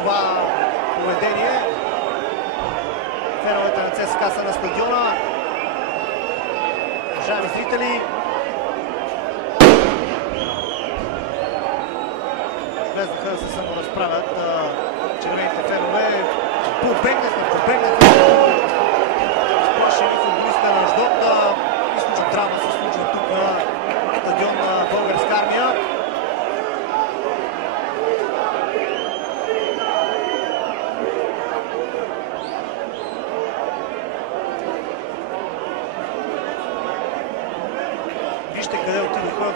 това поведение. Феновете на ЦСКА са на стадиона. Уважаеми зрители, влезнаха да се саморазправят червените фенове. Побегнаха. Сплашени футболистите на Аждот. Мисля, че драма се случва тук на стадион на Българска армия. Вижте къде отидоха